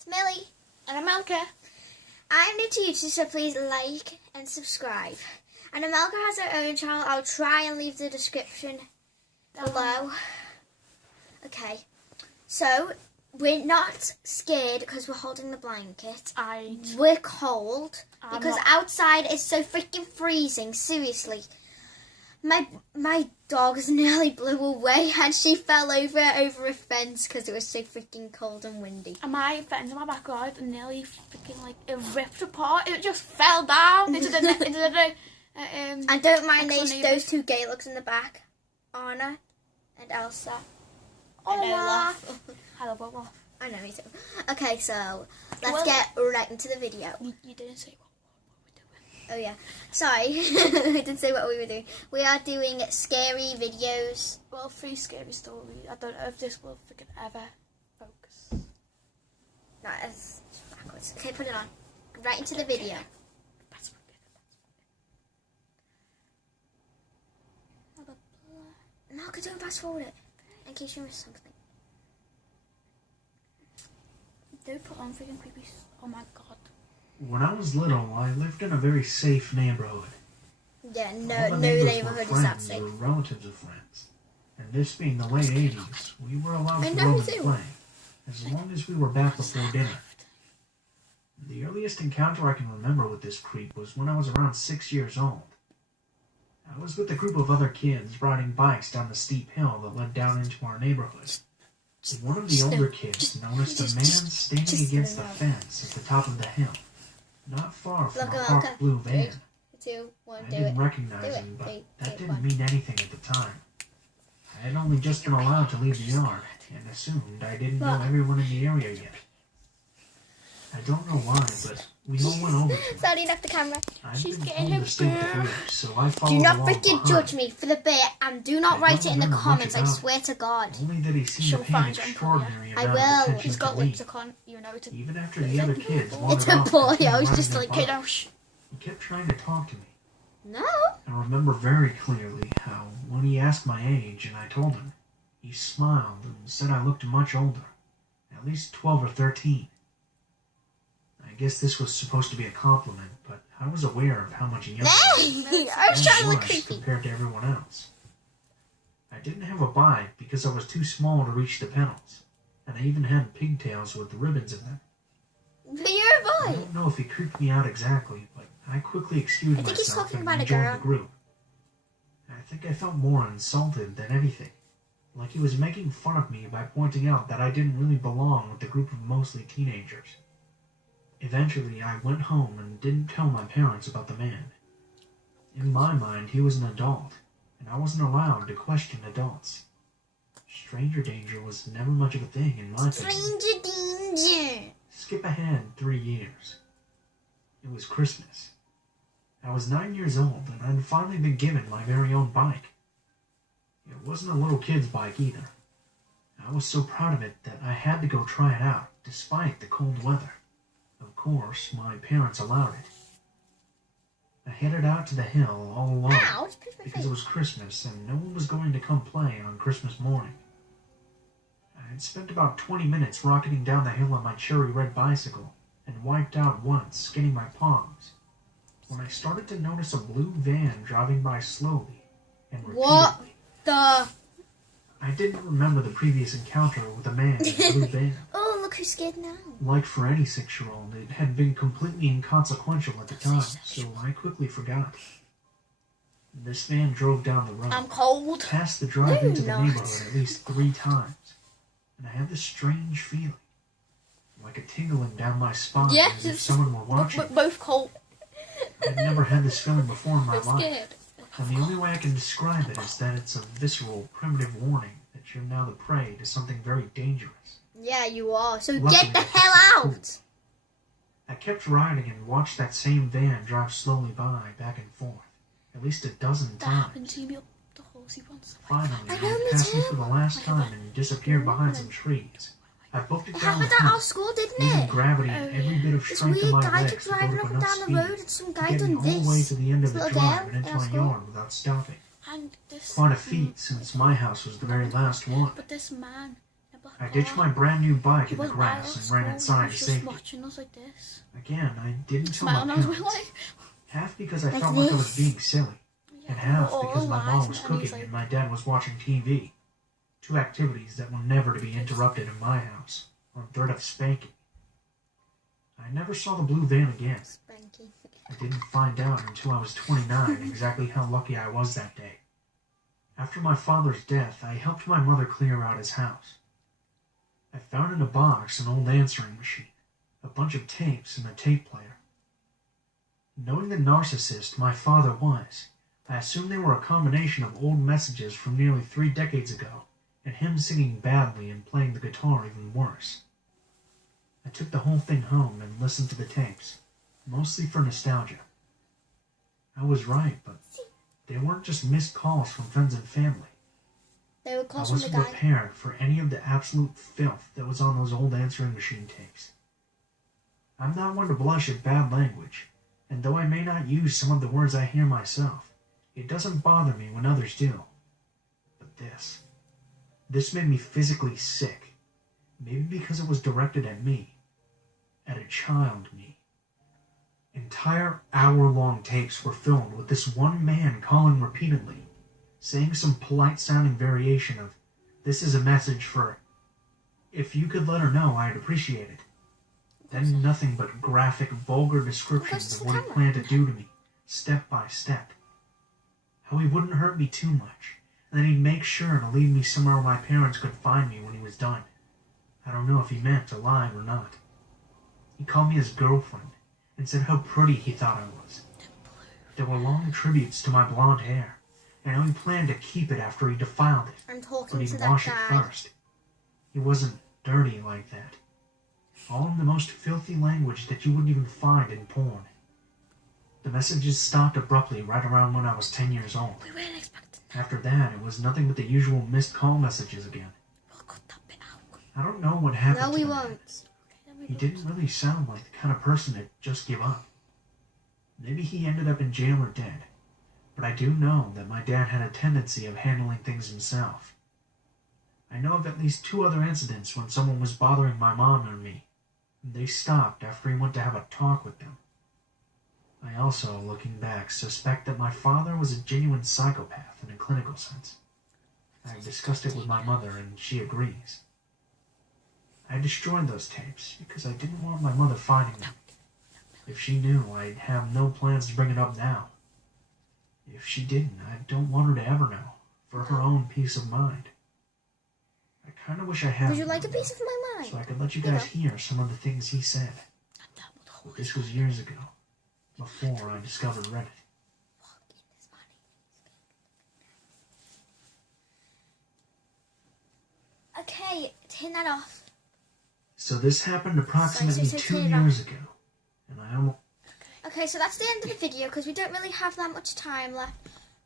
It's Millie. And Amelka. I'm new to YouTube, so please like and subscribe. And Amelka has her own channel. I'll try and leave the description below. Okay, so we're not scared because we're holding the blanket. We're cold because outside it's so freaking freezing. Seriously, my dog nearly blew away and she fell over a fence because it was so freaking cold and windy. And my fence in my backyard nearly freaking it ripped apart. It just fell down into the and don't mind those two Gaelics in the back, Anna and Elsa. And Olaf. I love Olaf. I know, me too. Okay, so let's get right into the video. You didn't say what we were doing. Oh yeah, sorry, I didn't say what we were doing. We are doing scary videos. Well, 3 scary stories. I don't know if this will freaking ever focus. No, it's backwards. Okay, put it on. Right into the video. No, because don't fast forward it. In case you missed something. Don't put on freaking creepy. Oh my god. When I was little, I lived in a very safe neighborhood. Yeah, All no the neighbors neighborhood were is that friends safe. or relatives of friends. And this being the late 80s, we were allowed to know, roam me and too. play, as long as we were back before dinner. The earliest encounter I can remember with this creep was when I was around 6 years old. I was with a group of other kids riding bikes down the steep hill that led down into our neighborhood. One of the older kids noticed a man standing against the fence at the top of the hill, not far from a parked blue van. 3, 2, 1, I do didn't it. recognize Do him, it. but 3, that 2, didn't 1. mean anything at the time. I had only just been allowed to leave the yard, and assumed I didn't know everyone in the area yet. I don't know why, but we all went over to it. Sorry, left the camera. I've been told to stay with the group, so I followed Do not along freaking behind. judge me for the bit, and do not I write don't it in the remember much comments, I about swear to God. Only that he seemed She'll to pay find you on extraordinary I amount will. of attention He's got to me. lexicon. You know it. Even after the other kids It's wandered a off boy, and came I was riding just their like, bikes, Kiddo, shh. he kept trying to talk to me. No. I remember very clearly how, when he asked my age and I told him, he smiled and said I looked much older, at least 12 or 13. I guess this was supposed to be a compliment, but I was aware of how much younger I was trying to look creepy. compared to everyone else. I didn't have a bike because I was too small to reach the pedals, and I even had pigtails with ribbons in them. But you're a I boy. don't know if he creeped me out exactly, but I quickly excused I think he's myself talking and about a rejoined girl. the group. I think I felt more insulted than anything, like he was making fun of me by pointing out that I didn't really belong with the group of mostly teenagers. Eventually, I went home and didn't tell my parents about the man. In my mind, he was an adult, and I wasn't allowed to question adults. Stranger danger was never much of a thing in my opinion. Stranger danger. Skip ahead 3 years. It was Christmas. I was 9 years old, and I'd finally been given my very own bike. It wasn't a little kid's bike either. I was so proud of it that I had to go try it out, despite the cold weather. Of course, my parents allowed it. I headed out to the hill all alone Ow, it's pushed my because face. it was Christmas and no one was going to come play on Christmas morning. I had spent about 20 minutes rocketing down the hill on my cherry red bicycle and wiped out once, skinning my palms, when I started to notice a blue van driving by slowly and repeatedly. What the? I didn't remember the previous encounter with a man in a blue van. Oh, look who's scared now. Like for any 6-year-old, it had been completely inconsequential at the time, so I quickly forgot. This van drove down the road, I'm cold. past the drive No, into the not. neighborhood at least 3 times, and I had this strange feeling, like a tingling down my spine Yes, as if someone were watching. We're both cold. I'd never had this feeling before in my I'm life, scared. and the only way I can describe it is that it's a visceral, primitive warning that you're now the prey to something very dangerous. Yeah, you are. So Luckily, get the it was hell so cool. out. I kept riding and watched that same van drive slowly by, back and forth, at least a dozen That times. happened to me up the horsey once. Finally, I know, it me passed me too. for the last time and disappeared behind some trees. I booked it It down the happened at our hill, school, didn't using it? gravity and every bit of This strength in weird my guy legs kept to build driving up up and enough down the speed road, and some to guy get me done all the way this. to the end of the Little drive girl and into in our my school. yard without stopping. And this Quite a feat, since my house was the very last one. But this man in a black I ditched my brand new bike He in the wasn't by grass us and ran school, inside he to was just safety. watching us like this. Again, I didn't tell Smiling my on us, we're parents. like, Half because I Like felt like I was this? being silly, and half all because my lies, mom was and cooking he's like- and my dad was watching TV. Two activities that were never to be interrupted in my house, on threat of spanking. I never saw the blue van again. Spanky. I didn't find out until I was 29 exactly how lucky I was that day. After my father's death, I helped my mother clear out his house. I found in a box an old answering machine, a bunch of tapes, and a tape player. Knowing the narcissist my father was, I assumed they were a combination of old messages from nearly 3 decades ago, and him singing badly and playing the guitar even worse. I took the whole thing home and listened to the tapes, mostly for nostalgia. I was right, but they weren't just missed calls from friends and family. They were I calls from the wasn't guy. prepared for any of the absolute filth that was on those old answering machine tapes. I'm not one to blush at bad language, and though I may not use some of the words I hear myself, it doesn't bother me when others do. But this made me physically sick. Maybe because it was directed at me. At a child me. Entire hour-long tapes were filled with this one man calling repeatedly, saying some polite-sounding variation of, "This is a message for... If you could let her know, I'd appreciate it." Then nothing but graphic, vulgar descriptions of what he planned to do to me, step by step. How he wouldn't hurt me too much, and then he'd make sure to leave me somewhere where my parents could find me when he was done. I don't know if he meant alive or not. He called me his girlfriend, and said how pretty he thought I was. There were long tributes to my blonde hair, and how he planned to keep it after he defiled it, I'm but talking to he'd that wash it guy. first. He wasn't dirty like that. All in the most filthy language that you wouldn't even find in porn. The messages stopped abruptly right around when I was 10 years old. We weren't expecting After that, it was nothing but the usual missed call messages again. we'll cut that bit out. I don't know what happened No, to we the man. won't. Okay, then we He don't. didn't really sound like the kind of person to just give up. Maybe he ended up in jail or dead, but I do know that my dad had a tendency of handling things himself. I know of at least 2 other incidents when someone was bothering my mom or me, and they stopped after he went to have a talk with them. I also, looking back, suspect that my father was a genuine psychopath in a clinical sense. I've discussed it with my mother, and she agrees. I destroyed those tapes because I didn't want my mother finding them. If she knew, I'd have no plans to bring it up now. If she didn't, I don't want her to ever know, for her own peace of mind. I kind of wish I had. Would you like a piece of my mind? So I could let you guys hear some of the things he said. And that would But hold this was years ago, before I discovered Reddit. this money. Okay, turn that off. So this happened approximately So 2 turn it off. years ago, and I almost. Okay, so that's the end of the video because we don't really have that much time left.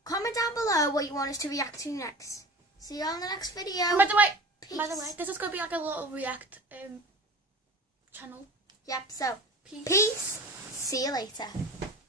Comment down below what you want us to react to next. See you on the next video. And by the way, Peace. this is gonna be like a little react channel. Yep, so Peace. peace. See you later.